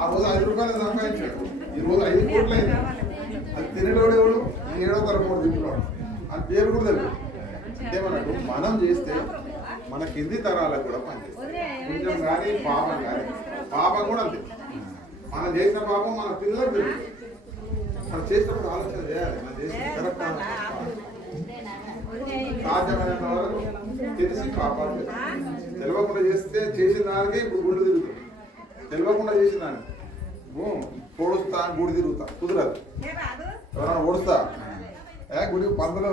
ఆ రోజు 5 రూపాయలు సంపాదించాడు, ఈ రోజు 5 కోట్లు అయింది. అది తినేటోడు ఎవడు? 7వ తరగతి తింటున్నాడు, అని పేరు కూడా తెలియదు. ఏమన్నట్టు మనం చేస్తే మన కింది తరాలకు కూడా పనిచేస్తుంది. కొంచెం కానీ పాపం కానీ, పాపం కూడా అంతే. మనం చేసిన పాపం మన పిల్లలకు తెలియదు. మనం చేసినప్పుడు ఆలోచన చేయాలి, మనం చేసిన కరెక్ట్ సాధ్యమైన వరకు తెలిసి పాపాలు తెలియకుండా చేస్తే చేసిన దానికే ఇప్పుడు గుడి తిరుగుతాం. తెలియకుండా చేసిన దాన్ని పొడుస్తా గుడి తిరుగుతా కుదరదు. ఎవరైనా ఓడుస్తా గుడి పందులు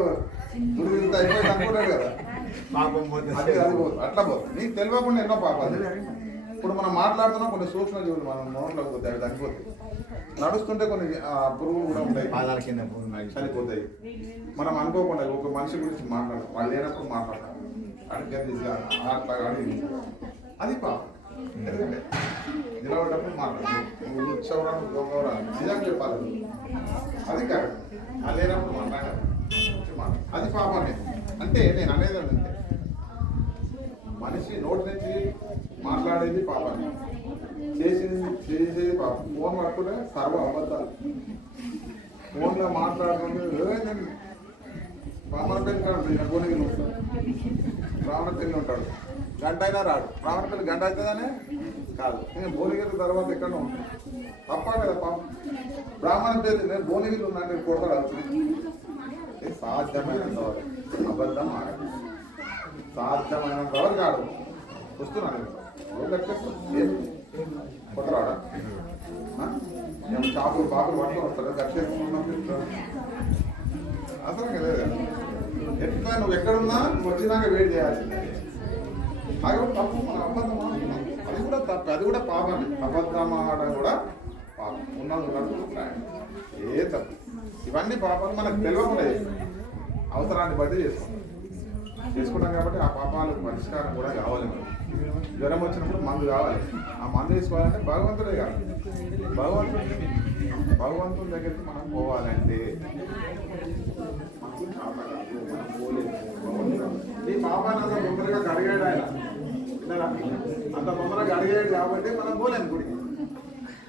గుడి తిరుగుతా అయిపోయింది అనుకుంటాడు కదా, అది పోతుంది. అట్లా పోతుంది. నీకు తెలియకుండా ఎన్నో పాపాలు. ఇప్పుడు మనం మాట్లాడుతున్నాం, కొన్ని సూక్ష్మ జీవులు మనం నోట్లోకి పోతాయి, అవి తగ్గిపోతాయి. నడుస్తుంటే కొన్ని పురుగులు కూడా ఉంటాయి, పాదాల కింద చనిపోతాయి. మనం అనుకోకుండా ఒక మనిషి గురించి మాట్లాడతాం, వాళ్ళు లేనప్పుడు మాట్లాడతాం, అట్లా కానీ అది పాపం. ఎందుకంటే నిలబడేటప్పుడు మాట్లాడతాం, నిజంగా చెప్పాలి, అది కాదు. అది లేనప్పుడు మాట్లాడాలి, అది పాపమే. అంటే నేను అనేది అంటే మనిషి నోటి నుంచి మాట్లాడేది పాపాన్ని, చేసేది పాపం. ఫోన్ పట్టుకుంటే సర్వ అబద్ధాలు. ఫోన్లో మాట్లాడుతుంటే బ్రాహ్మణపల్లి కాదు, భువనగిరి ఉంటాడు, బ్రాహ్మణపల్లి ఉంటాడు, గంట అయినా రాడు. బ్రాహ్మణపల్లి గంట అవుతుందనే కాదు, నేను భువనగిరి తర్వాత ఎక్కడ ఉంటాను. తప్ప కదా పాపం. బ్రాహ్మణపల్లి నేను భువనగిరి ఉన్నాను కొడతాడు. అది సాధ్యమైనంత వరకు అబద్ధం ఆడదు, సాధ్యమైనంత వరకు ఆడదు. వస్తున్నాను కొట్టరాడా చేపలు బాబులు పట్టుకొని వస్తాడు, దక్షిణ అసలు కదా. ఎట్లా నువ్వు ఎక్కడున్నా నువ్వు వచ్చినాక వేడి చేయాల్సిందే. అది కూడా తప్పు, మన అబద్ధం ఆడుతున్నాం, అది కూడా తప్పు, అది కూడా పాపమే. అబద్ధం ఆడడం కూడా పాపం. ఉన్నది ఏ తప్పు. ఇవన్నీ పాపాలు మనకు తెలియకుండా అవసరాన్ని బట్టి చేసుకుంటాం కాబట్టి ఆ పాపాలకు పరిష్కారం కూడా కావాలి. మనకి జ్వరం వచ్చినప్పుడు మందు కావాలి, ఆ మందు వేసుకోవాలంటే భగవంతుడే కాదు, భగవంతుడి దగ్గరికి మనం పోవాలంటే మనం పోలేదు. ఈ పాపాన్ని అంత తొందరగా గడిగాడు ఆయన, అంత తొందరగా అడిగాడు కాబట్టి మనం పోలేము గుడికి.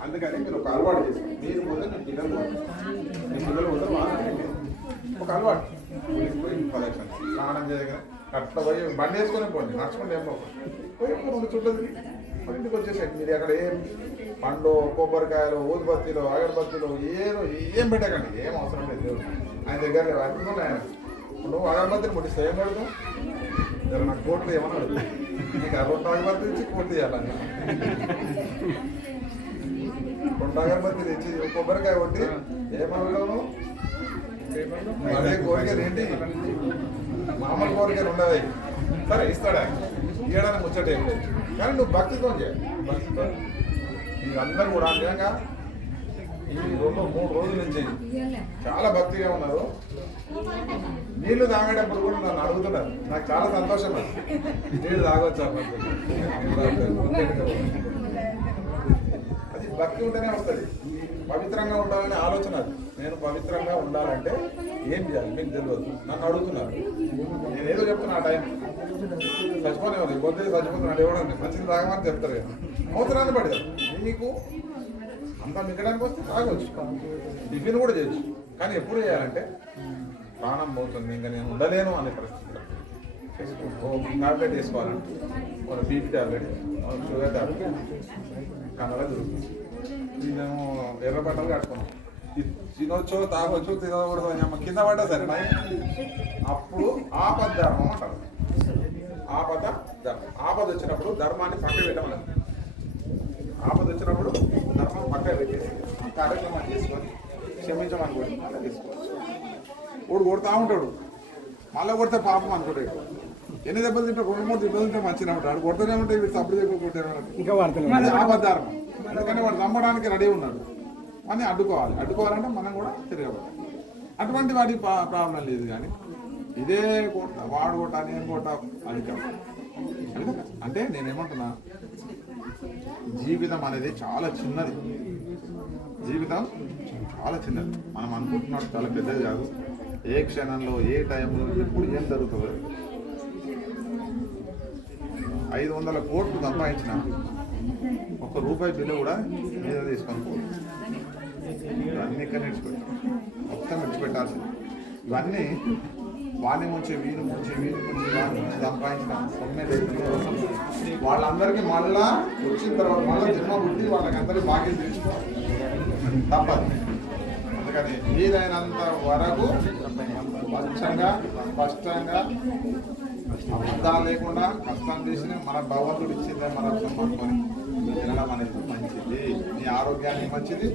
అందుకని మీరు ఒక అలవాటు చేస్తారు. మీరు పోతే మీ పిల్లలు పోతే వాళ్ళకి ఒక అలవాటు. గుడికి పోయి ప్రదక్షిణ స్నానం చేయగా అట్లా పోయి బండి వేసుకొని పోండి, నడుచుకుంటే ఏం పోయి చుట్టూ ఇంటికి వచ్చేసాడు. మీరు అక్కడ ఏం పండు కొబ్బరికాయలు ఊదిబత్తీలు అగరబత్తీలు ఏం పెట్టకండి, ఏం అవసరం లేదు. ఆయన దగ్గర అనుకుంటే ఆయన నువ్వు అగరబత్తిని ముట్టిస్తే ఏం పెడతావు? జర నాకు కోట్లు ఏమన్నా నీకు 2 అగరబత్తి ఇచ్చి కోట్లు తీయాలని, 2 అగరబత్తిలు ఇచ్చి కొబ్బరికాయ కొట్టి ఏమన్నావు? అదే కోరికలు ఏంటి, మామూలు కోరికలు ఉండవు. సరే ఇస్తాడా, ఇవ్వడానికి ముచ్చట ఏం లేదు, కానీ నువ్వు భక్తితో చేయాలి. భక్తితో మీరందరూ కూడా నిజంగా ఈ 2-3 రోజుల నుంచి చాలా భక్తిగా ఉన్నారు. నీళ్లు తాగేటప్పుడు కూడా నన్ను అడుగుతున్నారు, నాకు చాలా సంతోషం. నీళ్ళు తాగొచ్చా? అది భక్తి ఉంటేనే వస్తుంది. పవిత్రంగా ఉండాలనే ఆలోచన అది. నేను పవిత్రంగా ఉండాలంటే ఏం చేయాలి మీకు తెలియదు, నన్ను అడుగుతున్నారు. నేనేదో చెప్తున్నా, ఆ టైం చచ్చిపోనేవారు పొద్దు చచ్చిపోతున్నాడు ఎవడండి మంచిది తాగమని చెప్తారు కదా, అవసరాన్ని పడేది. నీకు అంతా మిగడానికి వస్తే తాగవచ్చు, టిఫిన్ కూడా చేయొచ్చు. కానీ ఎప్పుడు చేయాలంటే ప్రాణం పోతుంది, ఇంకా నేను ఉండలేను అనే పరిస్థితిలో టాబ్లెట్ వేసుకోవాలంటే మన BP tablet, sugar tablet Kannada దొరుకుతుంది. నేనేమో ఎర్ర బట్టలు కట్టుకున్నాం, తినొచ్చో తాగొచ్చు తినకూడదు అని అమ్మ కింద పడ్డా సరే అప్పుడు ఆపద్ధర్మం అంటారు. ఆపద వచ్చినప్పుడు ధర్మాన్ని పక్క పెట్టమని, ఆపద వచ్చినప్పుడు ధర్మం పక్క పెట్టేసి కార్యక్రమం చేసుకొని క్షమించమని కూడా మళ్ళీ తీసుకోవచ్చు. వాడు కొడతా ఉంటాడు, మళ్ళీ కొడితే పాపం అనుకుంటాడు. ఎన్ని దెబ్బలు తింటే 2-3 దెబ్బలు తింటే మంచిగా ఉంటాడు, కొడుతూనే ఉంటాయి. వీడు తప్పుడు దెబ్బలు కొట్టారు, ఆపద్ధారం. ఎందుకంటే వాడు నమ్మడానికి రెడీ ఉన్నాడు అని అడ్డుకోవాలంటే మనం కూడా తిరగబడాలి. అటువంటి వాడి ప్రాబ్లం లేదు. కానీ ఇదే కొట్ట వాడు కొట్ట నేను కొట్ట అది కాదు. అంటే నేనేమంటున్నా, జీవితం అనేది చాలా చిన్నది. జీవితం చాలా చిన్నది. మనం అనుకుంటున్నట్టు చాలా పెద్దది కాదు. ఏ క్షణంలో ఏ టైంలో ఎప్పుడు ఏం జరుగుతుందో. 500 కోట్లు సంపాదించిన ఒక రూపాయి బిల్లు కూడా మీద తీసుకొని పోదు. ఇవన్నీ ఇక్కడ నేర్చుకోండి, మొత్తం విడిచిపెట్టాల్సింది. ఇవన్నీ వాణి ముంచి వీధి ముంచి వాణి ముంచి సంపాదించిన సొమ్మే లేదు. వాళ్ళందరికీ మళ్ళా వచ్చిన తర్వాత మళ్ళీ జన్మ బుద్ధి వాళ్ళకందరికీ బాగా తీర్చుకోవాలి, తప్పదు. అందుకని వీలైనంత వరకు స్పష్టంగా అబద్ధాలు లేకుండా కష్టం చేసిన మన భగవంతుడు ఇచ్చిందే మన పట్టుకొని తినడం అనేది మంచిది. నీ ఆరోగ్యానికి మంచిది,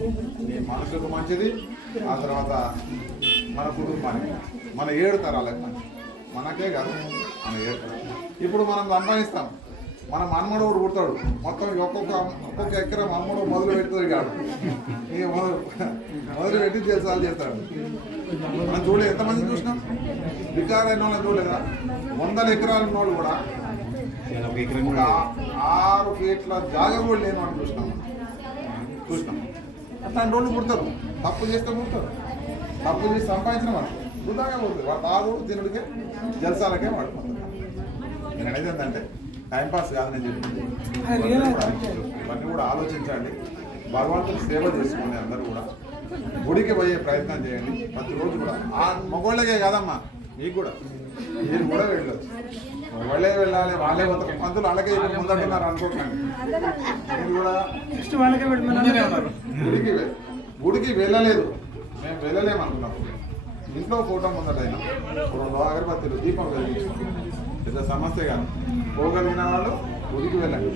నీ మనసుకు మంచిది, ఆ తర్వాత మన కుటుంబానికి, మన 7 తరాలకు మంచిది. మనకే కాదు, మన 7 తరాలు. ఇప్పుడు మనం సంపాదిస్తాం, మన మన్మడోడు పుడతాడు, మొత్తం ఒక్కొక్క ఎకరం మన్మడు మొదలు పెడుతుంది కాదు, ఇక మొదలు పెట్టి చేసాలు చేస్తాడు. మనం చూడలేదు, ఎంతమంది చూసినాం, వికారైన వాళ్ళని చూడలేదా? 100 ఎకరాలు ఉన్న వాళ్ళు కూడా 6 ఫీట్ల జాగా కూడా లేని వాళ్ళు చూసినాం. అట్లాంటి వాళ్ళు పుడతారు, తప్పు చేస్తే పుడతారు, తప్పు చేసి సంపాదించిన వాళ్ళు వృధాగా పుడుతుంది. వాడు తాగుడు తినుడికే జలసాలకే వాడుకుంటారు. నేను అనేది ఏంటంటే టైంపాస్ కాదు నేను చెప్పింది. ఇవన్నీ కూడా ఆలోచించండి, భగవంతుని సేవ చేసుకోండి. అందరూ కూడా గుడికి పోయే ప్రయత్నం చేయండి ప్రతిరోజు కూడా. ఆ మగోళ్ళకే కాదమ్మా, మీకు కూడా, మీరు కూడా వెళ్ళొచ్చు. వాళ్ళే వెళ్ళాలి, వాళ్ళే పోతారు. పంతులు అలాగే ఇప్పుడు ముందంటున్నారు అనుకోకండి. మీరు కూడా గుడికి వెళ్ళలేదు, మేము వెళ్ళలేమనుకున్నాం. ఇంట్లో ఫోటో ముందటైనా 2 అగరబత్తీలు దీపం వెలిగించుకోండి, పెద్ద సమస్య కాదు. పోగలిగిన వాళ్ళు గుడికి వెళ్ళండి,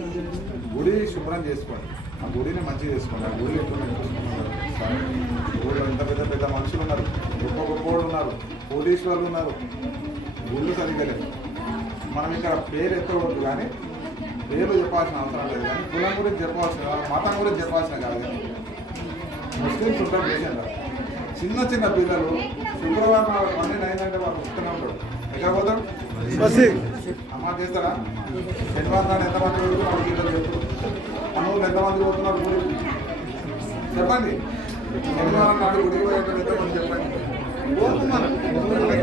గుడి శుభ్రం చేసుకోండి, ఆ గుడిని మంచిగా చేసుకోండి. ఆ గుడి ఊళ్ళో ఇంత పెద్ద మనుషులు ఉన్నారు, గొప్ప వాళ్ళు ఉన్నారు, కోటీశ్వర్లు ఉన్నారు, గుళ్ళు సరిగ్గా లేదు. మనం ఇక్కడ పేరు ఎత్తకూడదు, కానీ పేర్లు చెప్పాల్సిన అవసరం లేదు. కానీ కులం గురించి చెప్పాల్సిన, మతం గురించి చెప్పాల్సిన కాదు. కానీ ముస్లిమ్స్ ఉంటారు, చేశారు చిన్న పిల్లలు శుక్రవారం 12 అయిందంటే వాళ్ళు పుస్తకం ఉంటాడు, ఎక్కడ పోతాడు? అమ్మ చేస్తారా? శనివారం నాడు ఎంతమంది పోతున్నారు పిల్లలు చెప్తారు, అన్నూరు ఎంతమంది పోతున్నారు గుడి చెప్పండి. శనివారం నాడు గుడికి పోయేటప్పుడు ఎంతమంది చెప్పండి పోతున్నారు.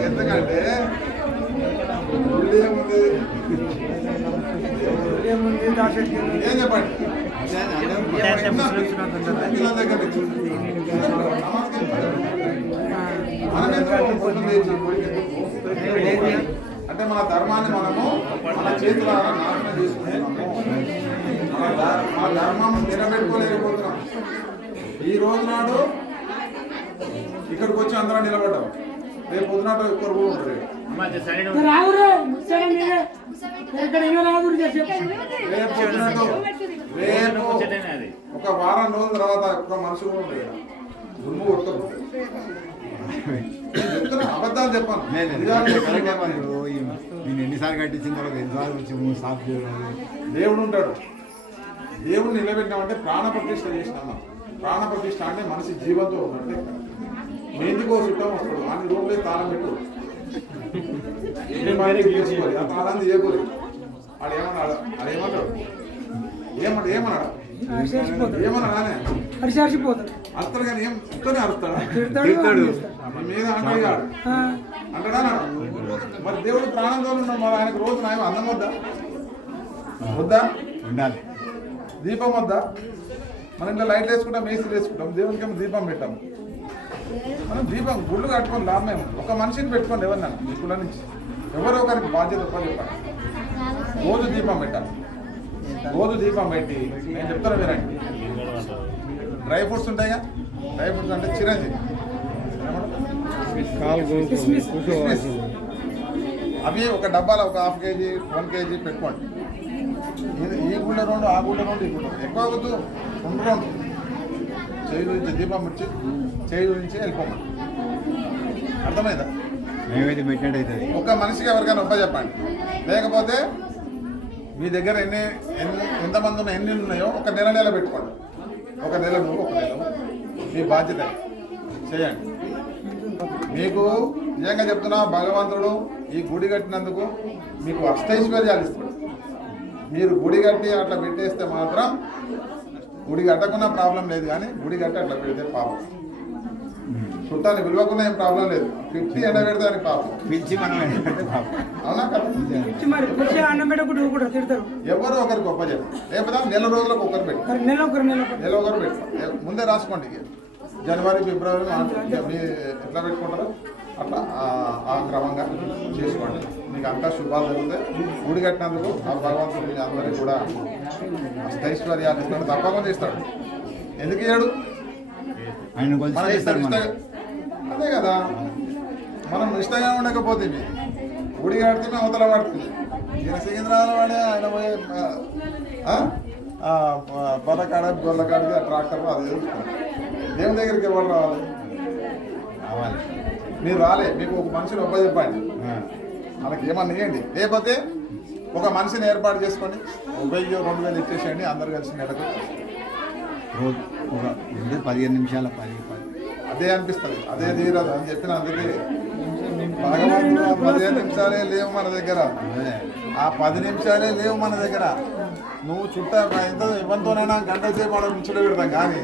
ఎందుకంటే గుడి ఏముంది, ఏం చెప్పండి పిల్లల దగ్గర అంటే మన ధర్మాన్ని మనము మన చేతులారా నాశనం చేసుకుంటున్నాము. మన ధర్మం నిలబెట్టుకోలేకపోతున్నాం. ఈ రోజు నాడు ఇక్కడికి వచ్చి అందరం నిలబడ్డాం, రేపు పొద్దునాట ఒక్కరు కూడా ఉంటారు. రేపు ఒక వారం రోజుల తర్వాత ఒక్క మనుషులు కూడా ఉంటాయి, దుమ్ము కొడుతూ చెప్తున్నా. అబద్ధాలు చెప్పాను, నేను ఎన్నిసార్లు కట్టించిన తర్వాత ఎన్నిసార్లు వచ్చి 3 సార్లు దేవుడు ఉంటాడు. దేవుడు నిలబెట్టినామంటే ప్రాణ ప్రతిష్ఠ చేసినామా. ప్రాణ ప్రతిష్ఠ అంటే మనిషి జీవంతో ఉన్నట్టే. ఎందుకో చుట్టం వస్తాడు, అన్ని రూమ్లే తాళం పెట్టు, తీసుకోవాలి, ఆ తాళం తీయకూడదు. వాడు ఏమన్నాడు, అదేమంటాడు, ఏమన్నాడు అరుస్తాడు, కానీ ఏం ఇస్తూనే అరుస్తాడు మీద అంటాడు అంటాడా. మరి దేవుడు ప్రాణంతో ఉన్నాడు, మరి ఆయనకు రోజు నాయన అన్నం వద్దా ఉండాలి, దీపం వద్దా? మన ఇంట్లో లైట్లు వేసుకుంటాం, మేస్త్రి వేసుకుంటాం, దేవునికి ఏమో దీపం పెట్టాము. మనం దీపం గుళ్ళు కట్టుకొని లాభం. ఒక మనిషిని పెట్టుకోండి, ఎవరినా మీ కుల నుంచి ఎవరో ఒకరికి బాధ్యత చెప్పాలి. రోజు దీపం పెట్టాలి, రోజు దీపం పెట్టి నేను చెప్తాను వినండి. డ్రై ఫ్రూట్స్ ఉంటాయిగా, డ్రై ఫ్రూట్స్ అంటే చిరంజీవి, అవి ఒక డబ్బాలో ఒక 1/2 కేజీ 1 కేజీ పెట్టుకోండి. ఈ గుళ్ళ 2, ఆ గుళ్ళ 2, ఈ గుళ్ళ ఎక్కువ వద్దు, 2 చేయి నుంచి దీపం వచ్చి చేయి నుంచి వెళ్ళిపోమని. అర్థమైందా? ఒక మనిషికి ఎవరికైనా ఒప్ప చెప్పండి, లేకపోతే మీ దగ్గర ఎంతమంది ఉన్న ఎన్ని ఉన్నాయో ఒక నెల పెట్టుకోండి. ఒక నెల నువ్వు, ఒక నెల మీ బాధ్యత చేయండి. మీకు నిజంగా చెప్తున్నా, భగవంతుడు ఈ గుడి కట్టినందుకు మీకు అష్టైశ్వర్యాలు ఇస్తాడు. మీరు గుడి కట్టి అట్లా పెట్టేస్తే మాత్రం, గుడి కట్టకున్నా ప్రాబ్లం లేదు, కానీ గుడి కట్టి అట్లా పెడితే పాపం. చుట్టాన్ని పిలవకుండా ఏం ప్రాబ్లం లేదు, పిలిచి ఎండబెడితే అని పాపం. పిలిచి మనం ఏంటంటే పాపం. అవునా కదా? ఇచ్చి మరి పిలిచి అన్నం పెట్టకుండా కూడా తిడతారు. ఎవరో ఒకరు గొప్ప చెప్పండి, లేకపోతే నెల రోజులకు ఒకరు పెట్టి మరి నెల ఒకరు నెల ఒకరు పెడతాం. ముందే రాసుకోండి, ఇక జనవరి ఫిబ్రవరి మార్చి మీ ఎట్లా పెట్టుకుంటారో అట్లా ఆ క్రమంగా చేసుకోండి. మీకు అంతా శుభాలు జరుగుతాయి. గుడి కట్టినందుకు ఆ భగవంతుడు మీ అందరికీ కూడా అష్టైశ్వర్యాలు ఇస్తాడు, తప్పకుండా ఇస్తాడు. ఎందుకు ఇయ్యాడు? ఆయన కొంచెం మనం ఇస్తాడు మనం. అదే కదా, మనం ఇష్టంగా ఉండకపోతే గుడి కడితే అవతల పడుతుంది. ఈయన సికింద్రాబాద్ వాడే, ఆయన పోయి బొల్లకాడ గొల్లకాడికి ట్రాక్టర్ అది ఎదుగుతుంది. దేవుని దగ్గరికి ఎవరు రావాలి? రావాలి. మీరు రాలే, మీకు ఒక మనిషిని ఒప్ప చెప్పండి, మనకి ఏమన్నా ఇవ్వండి. లేకపోతే ఒక మనిషిని ఏర్పాటు చేసుకొని 1000-2000 ఇచ్చేసేయండి, అందరు కలిసి నెలకు. రోజు ఒక 15 నిమిషాల 10. అదే అనిపిస్తుంది, అదే తీరదు అని చెప్పిన. అందుకే భగవంతుడు 15 నిమిషాలే లేవు మన దగ్గర, ఆ 10 నిమిషాలే లేవు మన దగ్గర. నువ్వు చుట్టా ఎంత ఇవ్వంతోనైనా గంట సేపు మనం ముచ్చట పెడతాం, కానీ